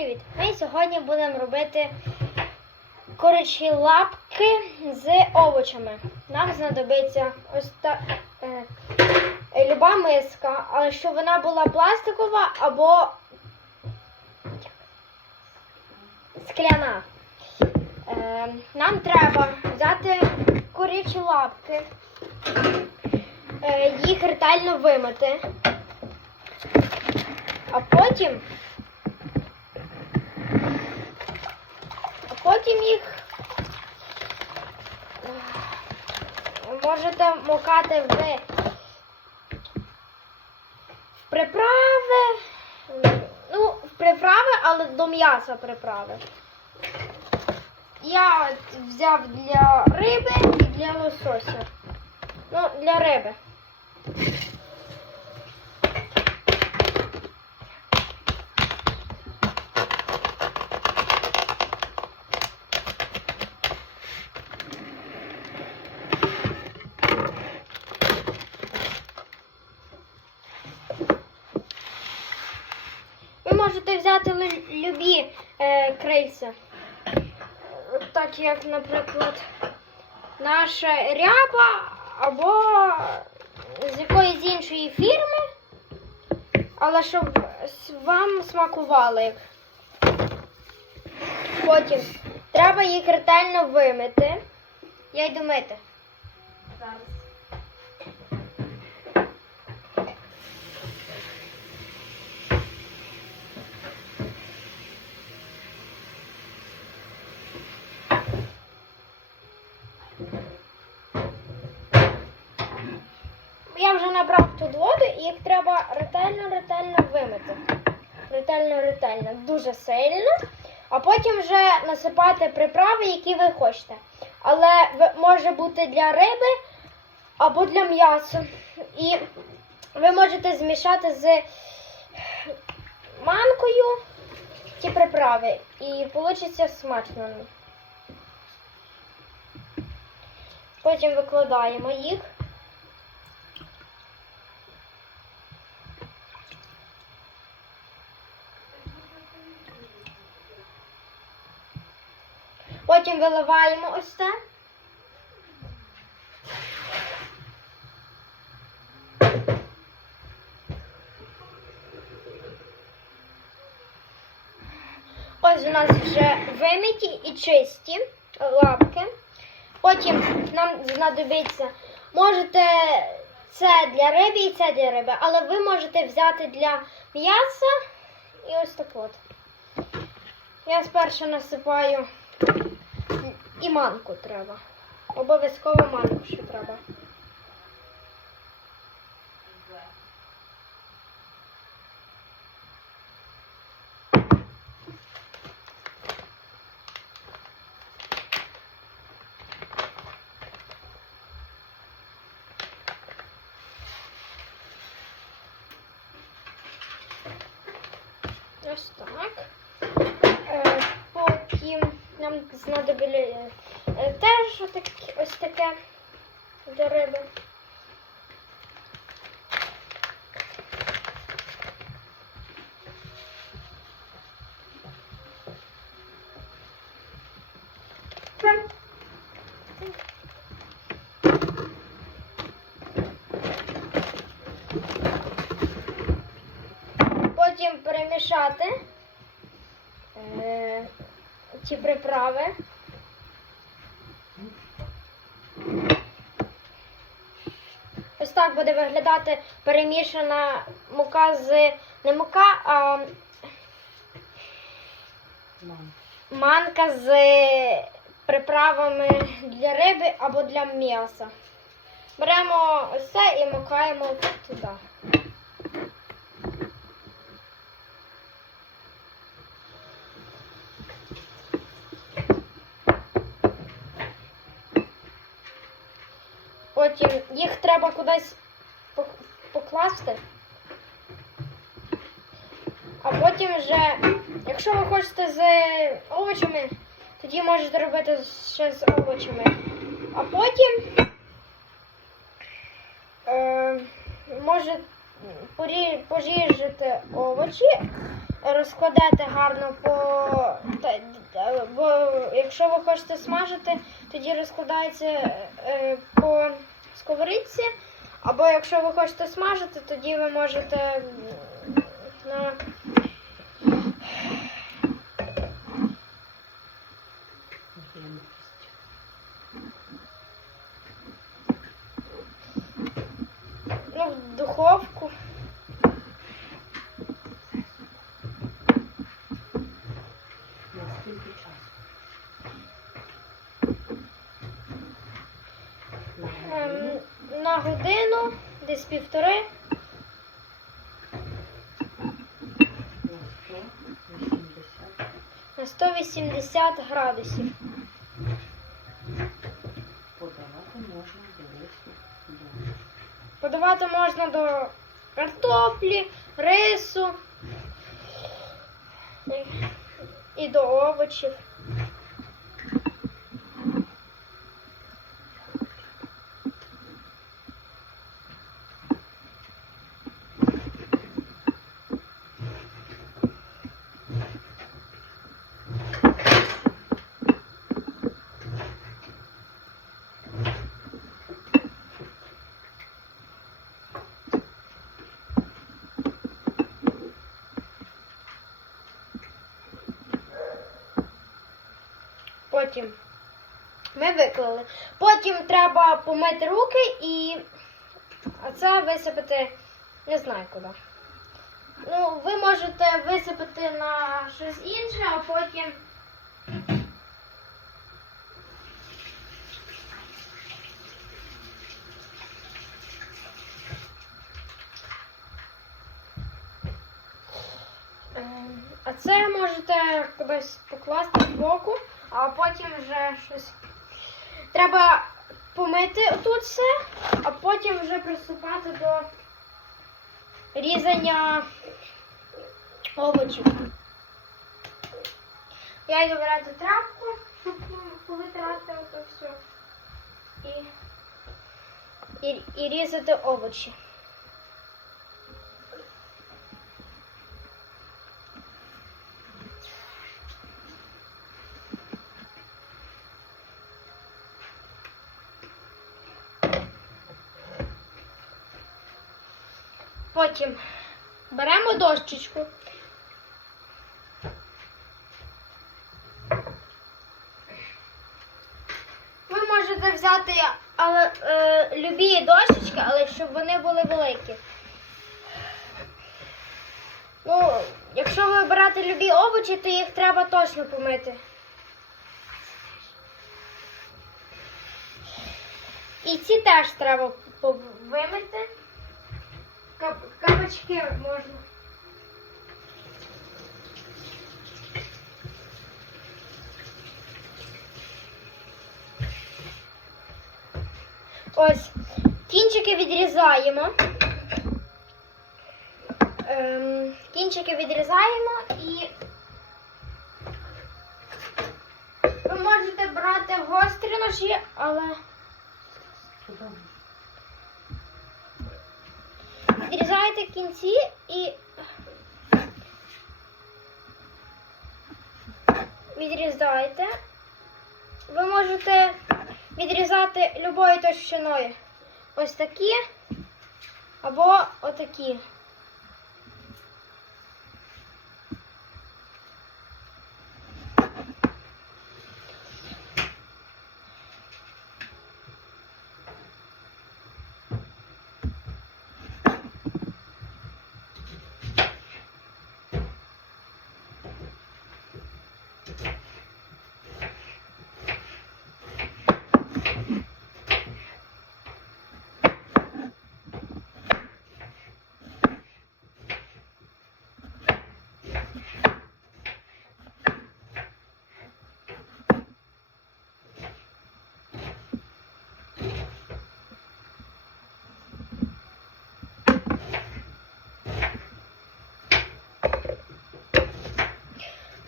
Привіт! Ми сьогодні будемо робити курячі лапки з овочами. Нам знадобиться ось та е, люба миска, але щоб вона була пластикова або скляна. Е, нам треба взяти курячі лапки, е, їх ретельно вимити, а потім. Потім їх можете мокати в приправи. Ну, в приправи, але до м'яса приправи. Я взяв для риби і для лосося. Ну, для риби. Ви можете взяти лю- любі е. Так як, наприклад, наша ряба або з якоїсь іншої фірми, але щоб вам смакувало як. Потім треба їх ретельно вимити. Я йду мити. Зараз. Я вже набрав тут воду і їх треба ретельно-ретельно вимити. Ретельно-ретельно, дуже сильно. А потім вже насипати приправи, які ви хочете. Але може бути для риби або для м'яса. І ви можете змішати з манкою ті приправи. І вийде смачно. Потім викладаємо їх. Потім виливаємо ось це. Ось у нас вже вимиті і чисті лапки. Потім нам знадобиться, можете це для риби і це для риби, але ви можете взяти для м'яса і ось так от. Я спершу насипаю і манку треба. Обов'язково манку ще треба. Ось так. Е, Потім нам знадобили е, теж ось таке для риби. Потім перемішати ці приправи. Ось так буде виглядати перемішана мука з не мука, а манка з приправами для риби або для м'яса. Беремо це і макаємо туди. Потім їх треба кудись покласти. А потім вже, якщо ви хочете з овочами, тоді можете робити ще з овочами. А потім е, може поріжете овочі, розкладете гарно по. та- Бо якщо ви хочете смажити, тоді розкладається е, по сковорідці. Або якщо ви хочете смажити, тоді ви можете на ну, в духовку. На скільки часу? На годину? Ем, на годину, десь півтори. На 180 на 180 градусів. подавати можна до. Подавати можна до картоплі, рису і до овочів. Потім ми виклали. Потім треба помити руки і а це висипати не знаю куди. Ну, ви можете висипати на щось інше, а потім. Ем, А це можете кудись покласти збоку, а потім вже щось. Треба помити тут все, а потім вже приступати до різання овочів. Я йду брати трапку, щоб повитирати ото все. І, і, і різати овочі. Потім беремо дощечку. Ви можете взяти але, е, любі дощечки, але щоб вони були великі. Ну, якщо ви берете любі овочі, то їх треба точно помити. І ці теж треба вимити. Кап- Кабачки можна. Ось, кінчики відрізаємо. Ем, кінчики відрізаємо і ви можете брати гострі ножі, але відрізаєте кінці і відрізаєте. Ви можете відрізати любою товщиною. Ось такі або отакі.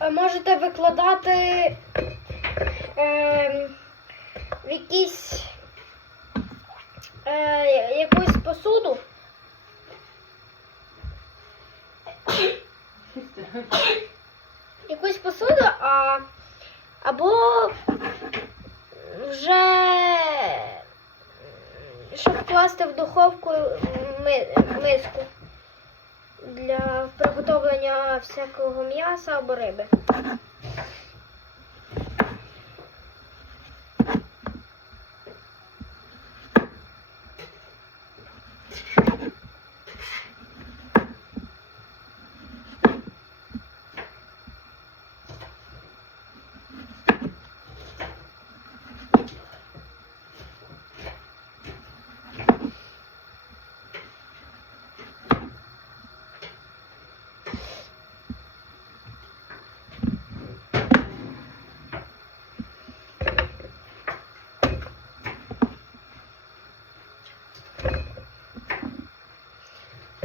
Е, Можете викладати е, в якісь е, якусь посуду. якусь посуду, а, або вже щоб класти в духовку ми, миску для приготовлення всякого м'яса або риби.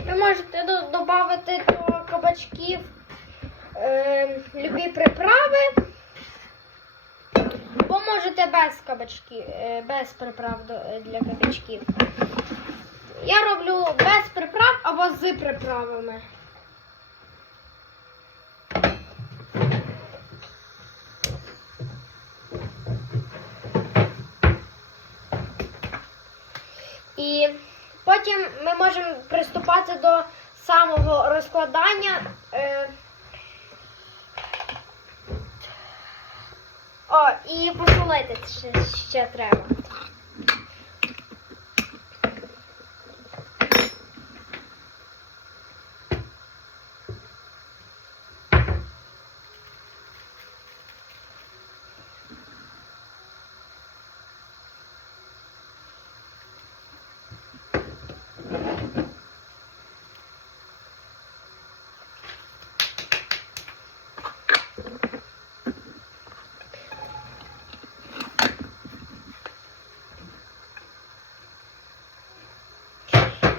Ви можете додати до кабачків е, любі приправи, або можете без кабачків, е, без приправ до- для кабачків. Я роблю без приправ або з приправами. І потім ми можемо приступати до самого розкладання. Е... О, і посолити ще, ще треба.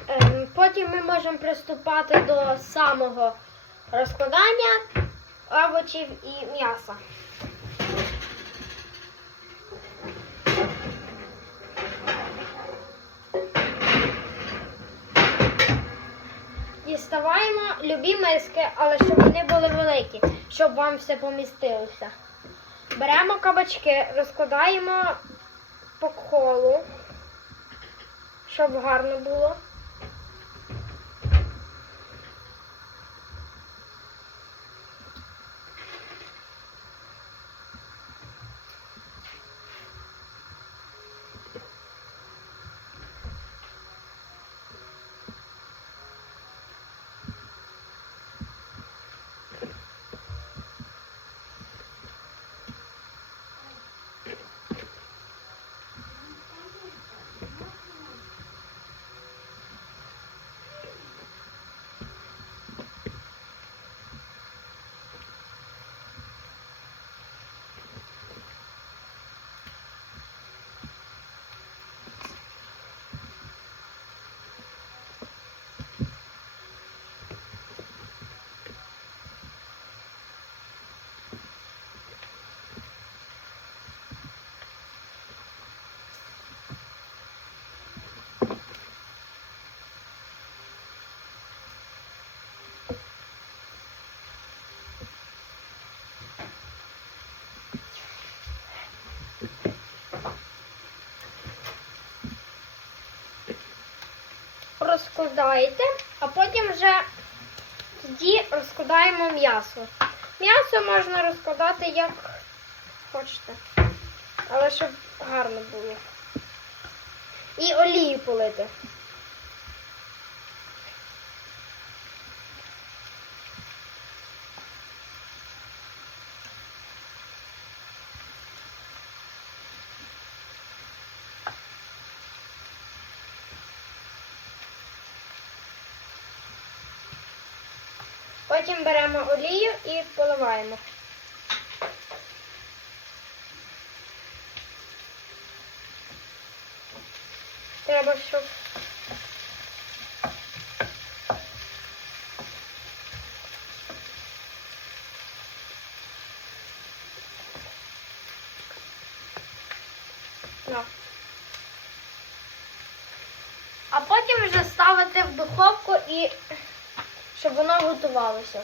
Ем, Потім ми можемо приступати до самого розкладання овочів і м'яса. Діставаємо любі миски, але щоб вони були великі, щоб вам все помістилося. Беремо кабачки, розкладаємо по колу, щоб гарно було. Розкладаєте, а потім вже тоді розкладаємо м'ясо. М'ясо можна розкладати як хочете, але щоб гарно було. І олію полити. Потім беремо олію і поливаємо. Треба, щоб. А потім вже ставити в духовку і щоб воно готувалося.